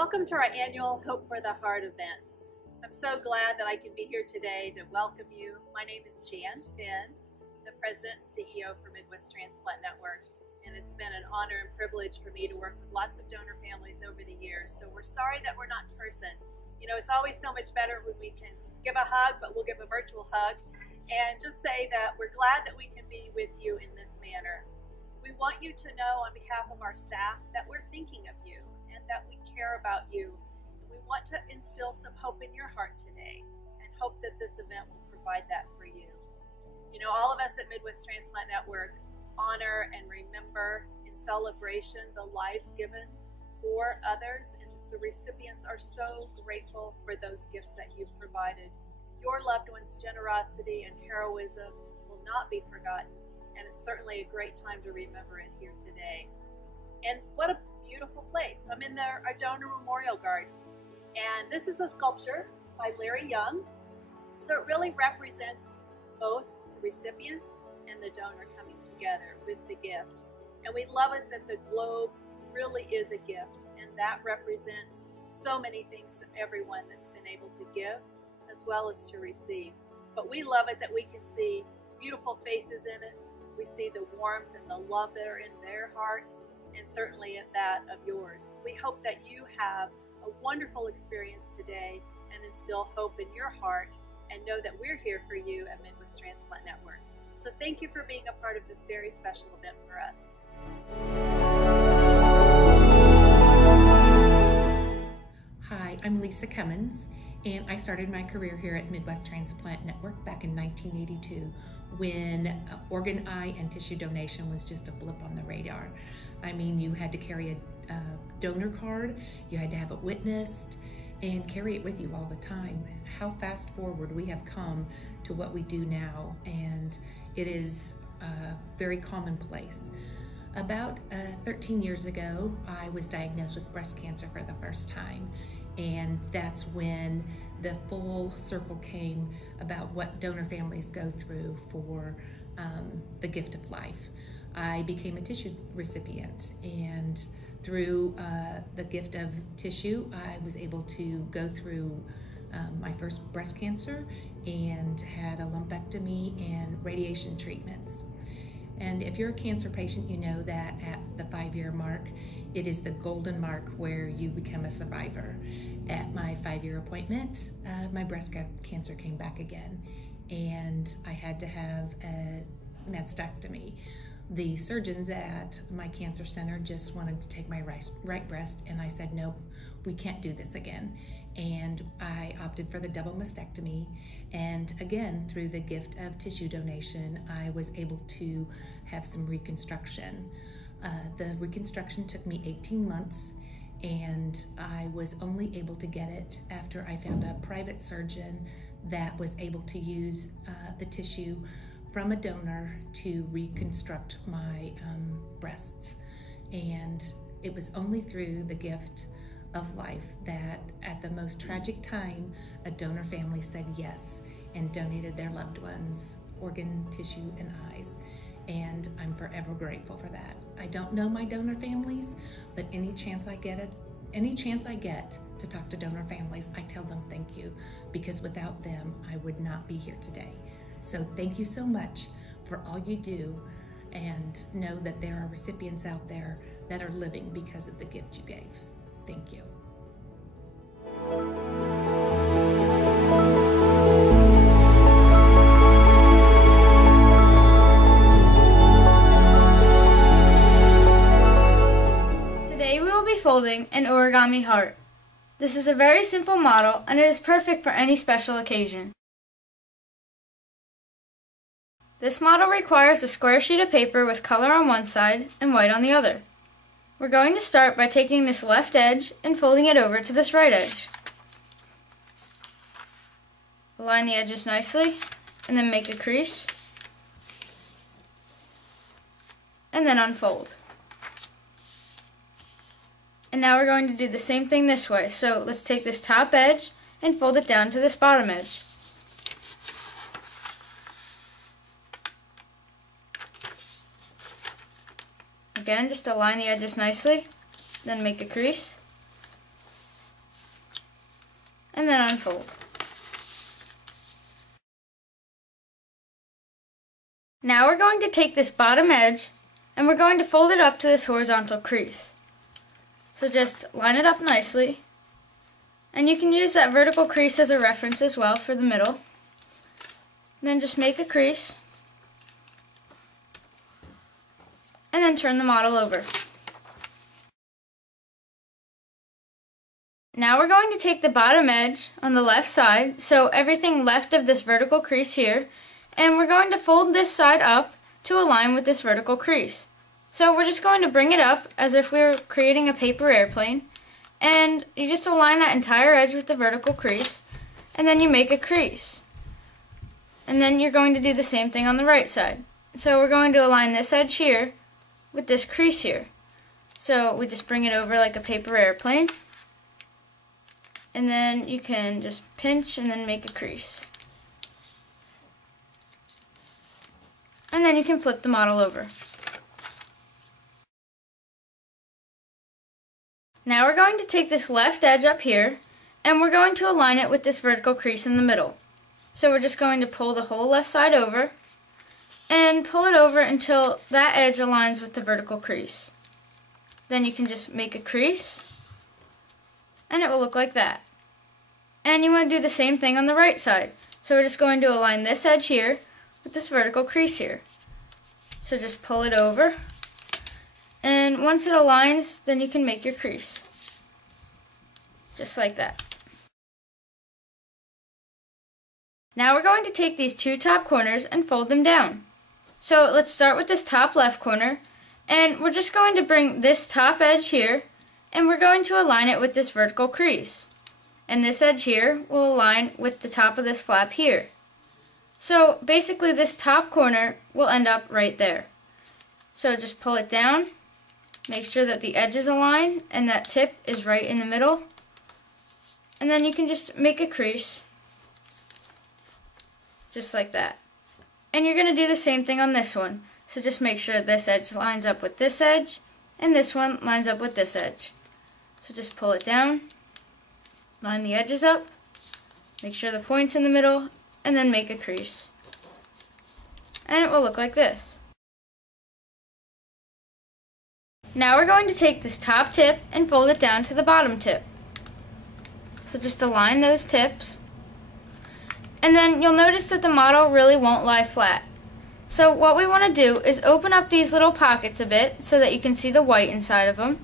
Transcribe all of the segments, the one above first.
Welcome to our annual Hope for the Heart event. I'm so glad that I can be here today to welcome you. My name is Jan Finn, the President and CEO for Midwest Transplant Network, and it's been an honor and privilege for me to work with lots of donor families over the years. So we're sorry that we're not in person. You know, it's always so much better when we can give a hug, but we'll give a virtual hug, and just say that we're glad that we can be with you in this manner. We want you to know on behalf of our staff that we're thinking of you and that we care about you. We want to instill some hope in your heart today and hope that this event will provide that for you. You know, all of us at Midwest Transplant Network honor and remember in celebration the lives given for others, and the recipients are so grateful for those gifts that you've provided. Your loved ones' generosity and heroism will not be forgotten, and it's certainly a great time to remember it here today. And what a beautiful place. I'm in our donor memorial garden, and this is a sculpture by Larry Young. So it really represents both the recipient and the donor coming together with the gift. And we love it that the globe really is a gift, and that represents so many things to everyone that's been able to give as well as to receive. But we love it that we can see beautiful faces in it. We see the warmth and the love that are in their hearts, and certainly at that of yours. We hope that you have a wonderful experience today and instill hope in your heart, and know that we're here for you at Midwest Transplant Network. So thank you for being a part of this very special event for us. Hi, I'm Lisa Cummins, and I started my career here at Midwest Transplant Network back in 1982 when organ, eye, and tissue donation was just a blip on the radar. I mean, you had to carry a donor card, you had to have it witnessed, and carry it with you all the time. How fast forward we have come to what we do now, and it is very commonplace. About 13 years ago, I was diagnosed with breast cancer for the first time, and that's when the full circle came about what donor families go through for the gift of life. I became a tissue recipient, and through the gift of tissue, I was able to go through my first breast cancer and had a lumpectomy and radiation treatments. And if you're a cancer patient, you know that at the 5-year mark, it is the golden mark where you become a survivor. At my 5-year appointment, my breast cancer came back again, and I had to have a mastectomy. The surgeons at my cancer center just wanted to take my right breast, and I said, nope, we can't do this again. And I opted for the double mastectomy, and again, through the gift of tissue donation, I was able to have some reconstruction. The reconstruction took me 18 months, and I was only able to get it after I found a private surgeon that was able to use the tissue from a donor to reconstruct my breasts. And it was only through the gift of life that at the most tragic time, a donor family said yes and donated their loved ones organ, tissue, and eyes. And I'm forever grateful for that. I don't know my donor families, but any chance I get to talk to donor families, I tell them thank you, because without them, I would not be here today. So thank you so much for all you do, and know that there are recipients out there that are living because of the gift you gave. Thank you. Today we will be folding an origami heart. This is a very simple model, and it is perfect for any special occasion. This model requires a square sheet of paper with color on one side and white on the other. We're going to start by taking this left edge and folding it over to this right edge. Align the edges nicely, and then make a crease, and then unfold. And now we're going to do the same thing this way. So let's take this top edge and fold it down to this bottom edge. Again, just align the edges nicely, then make a crease, and then unfold. Now we're going to take this bottom edge and we're going to fold it up to this horizontal crease. So just line it up nicely, and you can use that vertical crease as a reference as well for the middle. Then just make a crease and then turn the model over. Now we're going to take the bottom edge on the left side, so everything left of this vertical crease here, and we're going to fold this side up to align with this vertical crease. So we're just going to bring it up as if we were creating a paper airplane, and you just align that entire edge with the vertical crease, and then you make a crease. And then you're going to do the same thing on the right side. So we're going to align this edge here with this crease here. So we just bring it over like a paper airplane, and then you can just pinch and then make a crease. And then you can flip the model over. Now we're going to take this left edge up here and we're going to align it with this vertical crease in the middle. So we're just going to pull the whole left side over and pull it over until that edge aligns with the vertical crease. Then you can just make a crease and it will look like that. And you want to do the same thing on the right side. So we're just going to align this edge here with this vertical crease here. So just pull it over, and once it aligns, then you can make your crease. Just like that. Now we're going to take these two top corners and fold them down. So let's start with this top left corner, and we're just going to bring this top edge here, and we're going to align it with this vertical crease. And this edge here will align with the top of this flap here. So basically this top corner will end up right there. So just pull it down, make sure that the edges align and that tip is right in the middle, and then you can just make a crease just like that. And you're going to do the same thing on this one. So just make sure this edge lines up with this edge and this one lines up with this edge. So just pull it down, line the edges up, make sure the point's in the middle, and then make a crease. And it will look like this. Now we're going to take this top tip and fold it down to the bottom tip. So just align those tips. And then you'll notice that the model really won't lie flat. So what we want to do is open up these little pockets a bit so that you can see the white inside of them.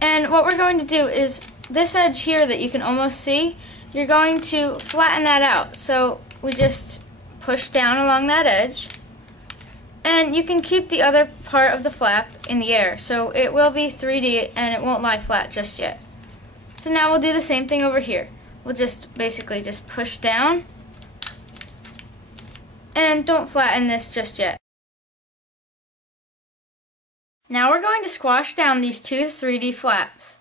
And what we're going to do is this edge here that you can almost see, you're going to flatten that out. So we just push down along that edge, and you can keep the other part of the flap in the air, so it will be 3D and it won't lie flat just yet. So now we'll do the same thing over here. We'll just basically just push down, and don't flatten this just yet. Now we're going to squash down these two 3D flaps.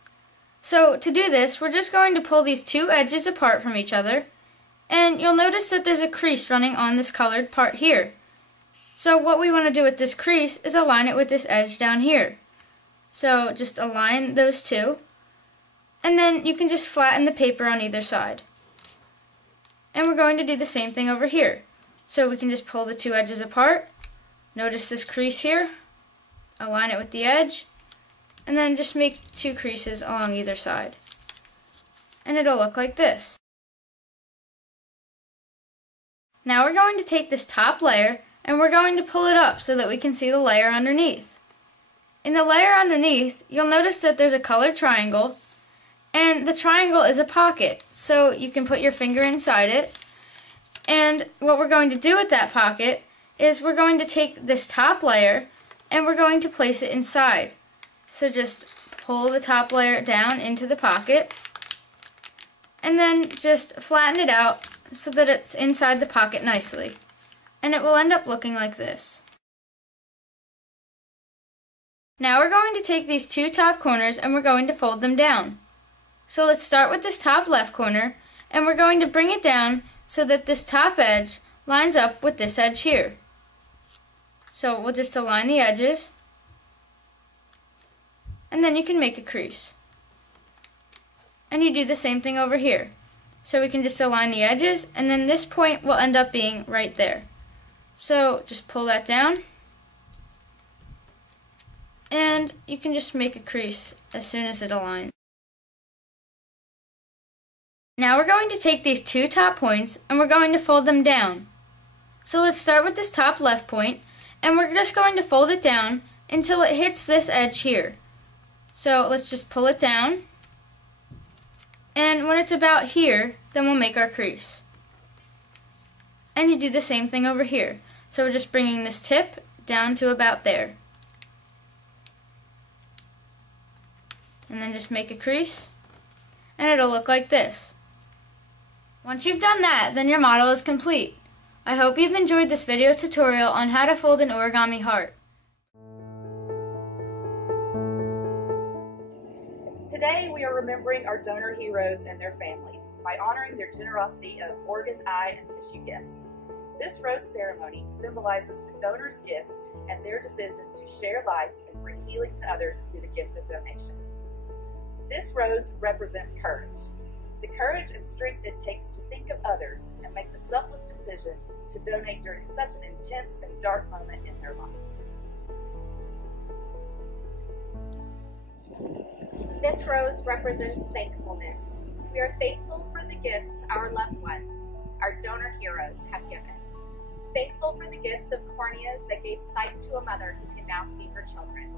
So to do this, we're just going to pull these two edges apart from each other, and you'll notice that there's a crease running on this colored part here. So what we want to do with this crease is align it with this edge down here. So just align those two, and then you can just flatten the paper on either side. And we're going to do the same thing over here. So we can just pull the two edges apart, notice this crease here, align it with the edge, and then just make two creases along either side. And it'll look like this. Now we're going to take this top layer and we're going to pull it up so that we can see the layer underneath. In the layer underneath, you'll notice that there's a colored triangle, and the triangle is a pocket, so you can put your finger inside it. And what we're going to do with that pocket is we're going to take this top layer and we're going to place it inside. So just pull the top layer down into the pocket and then just flatten it out so that it's inside the pocket nicely. And it will end up looking like this. Now we're going to take these two top corners and we're going to fold them down. So let's start with this top left corner, and we're going to bring it down so that this top edge lines up with this edge here. So we'll just align the edges, and then you can make a crease. And you do the same thing over here. So we can just align the edges, and then this point will end up being right there. So just pull that down, and you can just make a crease as soon as it aligns. Now we're going to take these two top points and we're going to fold them down. So let's start with this top left point, and we're just going to fold it down until it hits this edge here. So let's just pull it down, and when it's about here, then we'll make our crease. And you do the same thing over here. So we're just bringing this tip down to about there. And then just make a crease, and it'll look like this. Once you've done that, then your model is complete. I hope you've enjoyed this video tutorial on how to fold an origami heart. Today we are remembering our donor heroes and their families by honoring their generosity of organ, eye, and tissue gifts. This rose ceremony symbolizes the donors' gifts and their decision to share life and bring healing to others through the gift of donation. This rose represents courage. The courage and strength it takes to think of others and make the selfless decision to donate during such an intense and dark moment in their lives. This rose represents thankfulness. We are thankful for the gifts our loved ones, our donor heroes, have given. Thankful for the gifts of corneas that gave sight to a mother who can now see her children.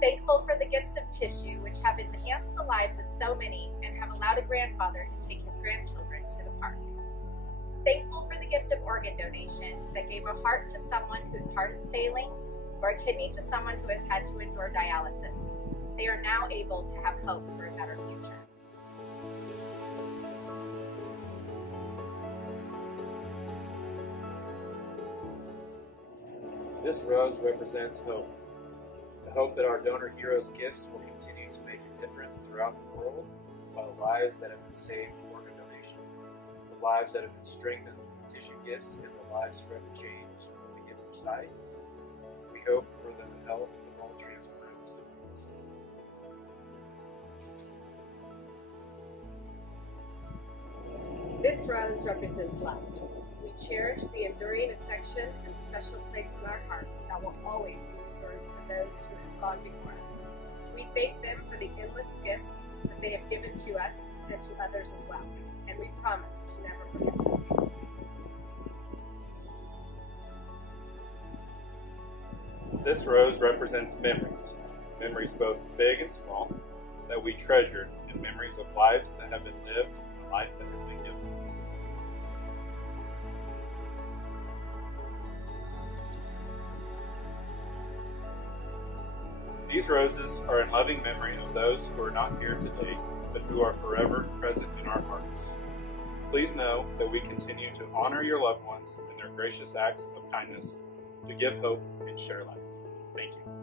Thankful for the gifts of tissue which have enhanced the lives of so many and have allowed a grandfather to take his grandchildren to the park. Thankful for the gift of organ donation that gave a heart to someone whose heart is failing or a kidney to someone who has had to endure dialysis. They are now able to have hope for a better future. This rose represents hope. The hope that our donor heroes' gifts will continue to make a difference throughout the world by the lives that have been saved with organ donation, the lives that have been strengthened with tissue gifts, and the lives forever changed with the gift of sight. We hope for the health of all transplant recipients. This rose represents love. We cherish the enduring affection and special place in our hearts that will always be reserved for those who have gone before us. We thank them for the endless gifts that they have given to us and to others as well, and we promise to never forget them. This rose represents memories, memories both big and small, that we treasure, and memories of lives that have been lived and a life that has been given. These roses are in loving memory of those who are not here today, but who are forever present in our hearts. Please know that we continue to honor your loved ones and their gracious acts of kindness to give hope and share life. Thank you.